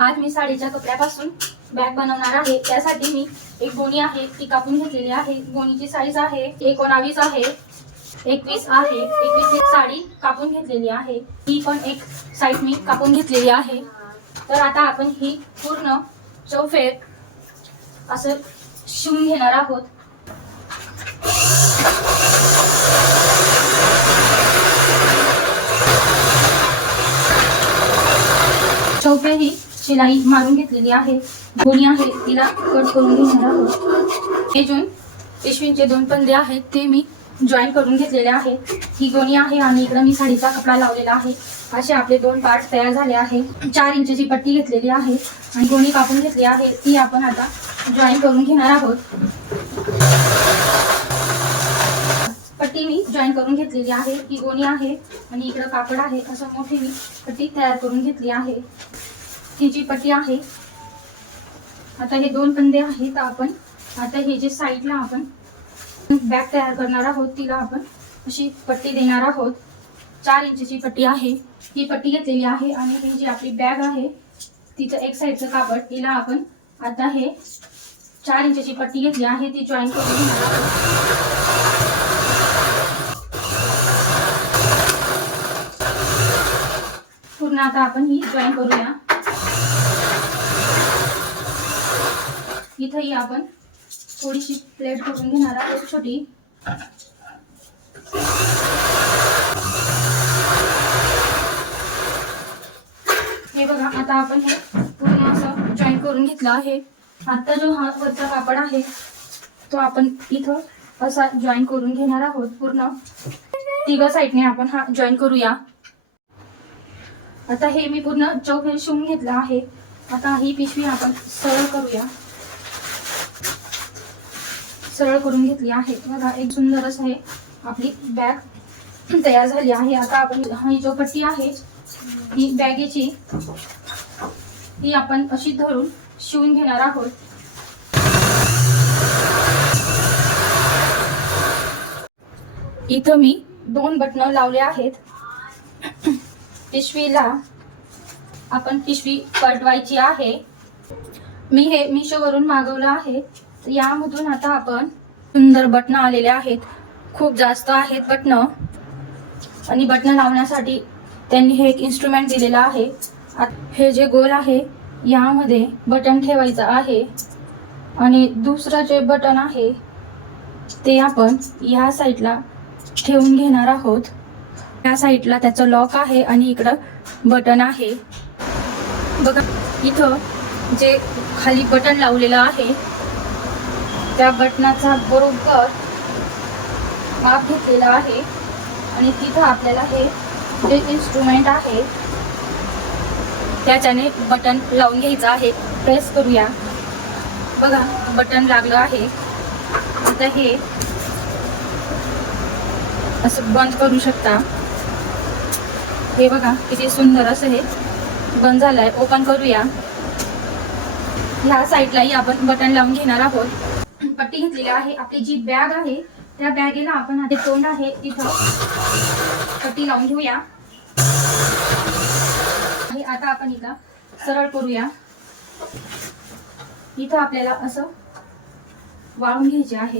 आज मी साडीच्या कपड्यापासून बॅग बनवणार आहे. त्यासाठी मी एक गोणी आहे ती कापून घेतलेली आहे. गोणीची साईज आहे एकोणावीस आहे एकवीस आहे एकवीस साडी कापून घेतलेली आहे. ही पण एक साईड मी कापून घेतलेली आहे. तर आता आपण ही पूर्ण चौफेर असं शिवून घेणार आहोत. चौफे ही शिलाई मारून घेतलेली आहे. गोणी आहे तिला कट करून घेणार आहोत. हे जून पिशवींचे दोन पंधे आहेत ते मी जॉईन करून घेतलेले आहेत. ही गोणी आहे आणि इकडं मी साडीचा कपडा लावलेला आहे. असे आपले दोन पार्ट तयार झाले आहे. चार इंचची पट्टी घेतलेली आहे आणि गोणी कापून घेतली आहे. ती आपण आता जॉईन करून घेणार आहोत. पट्टी मी जॉईन करून घेतलेली आहे. ही गोणी आहे आणि इकडं कापड आहे. असं मोठी मी पट्टी तयार करून घेतली आहे. ही जी पट्टी आहे. आता हे दोन पंदे आहेत आपण. आता हे जे साईडला आपण बॅग तयार करणार आहोत, तिला आपण अशी पट्टी देणार आहोत. चार इंचची पट्टी आहे. ही पट्टी घेतलेली आहे आणि ही जी आपली बॅग आहे, तिचं एक साईडचं कापड, तिला आपण आता हे चार इंचची पट्टी घेतली आहे, ती जॉईन करून पूर्ण आता आपण ही जॉईन करूया. इथंही आपण थोडीशी प्लेट करून घेणार आहोत छोटी. हे बघा आता आपण हे पूर्ण असं जॉईन करून घेतलं आहे. आता जो हा वरचा कापड आहे तो आपण इथं असा जॉईन करून घेणार आहोत पूर्ण. तिघ साईडने आपण हा जॉईन करूया. आता हे मी पूर्ण चौक शिवून घेतलं आहे. आता ही पिशवी आपण सरळ करूया. सरळ करून घेतली आहे. बघा एक सुंदर असं हे आपली बॅग तयार झाली आहे. आता आपण ही जो पट्टी आहे ही बॅगेची ही आपण अशी धरून शिवून घेणार आहोत. इथं मी दोन बटणं लावले आहेत. पिशवीला आपण पिशवी पटवायची आहे. मी हे मिशोवरून मागवलं आहे. यामधून आता आपण सुंदर बटणं आलेले आहेत. खूप जास्त आहेत बटणं. आणि बटणं लावण्यासाठी त्यांनी हे एक इन्स्ट्रुमेंट दिलेलं आहे. हे जे गोल आहे यामध्ये बटन ठेवायचं आहे. आणि दुसरं जे बटन आहे ते आपण या साईडला ठेवून घेणार आहोत. या साईडला त्याचं लॉक आहे आणि इकडं बटन आहे. बघा इथं जे खाली बटन लावलेलं आहे त्या बटनाचा बरोबर माप घेतलेला आहे. आणि तिथं आपल्याला हे जे इन्स्ट्रुमेंट आहे. त्याच्याने बटन लावून घ्यायचं आहे. प्रेस करूया. बघा बटन लागलं आहे. आता हे असं बंद करू शकता. हे बघा किती सुंदर असं हे बंद झालंय. ओपन करूया. ह्या साईडलाही आपण बटन लावून घेणार आहोत. पट्टी घेतलेली आहे. आपली जी बॅग आहे त्या बॅगेला आपण आधी तोंड आहे. तिथं पट्टी लावून घेऊया. आणि आता आपण इथं सरळ करूया. इथं आपल्याला असं वाळून घ्यायचे आहे.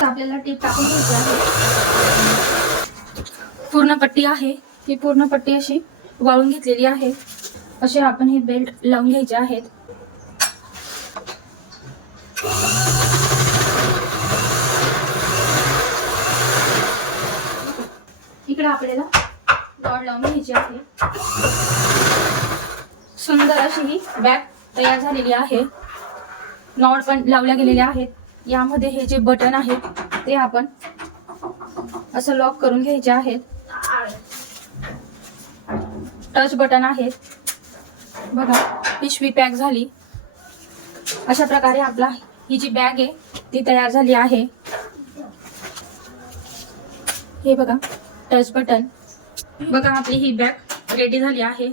तर आपल्याला टीप टाकून घ्यायची आहे. पूर्ण पट्टी आहे. ही पूर्ण पट्टी अशी वाळून घेतलेली आहे. असे आपण हे बेल्ट लावून घ्यायचे आहेत. इकडे आपल्याला रॉड लावून घ्यायची आहे. सुंदर अशी ही बॅग तयार झालेली आहे. नॉड पण लावल्या गेलेल्या आहेत. यामध्ये हे जे बटन आहेत ते आपण असं लॉक करून घ्यायचे आहेत. टच बटन आहेत बघा पिशवी पॅक झाली. अशा प्रकारे आपला ही जी बॅग आहे ती तयार झाली आहे. हे बघा टच बटन. बघा आपली ही बॅग रेडी झाली आहे.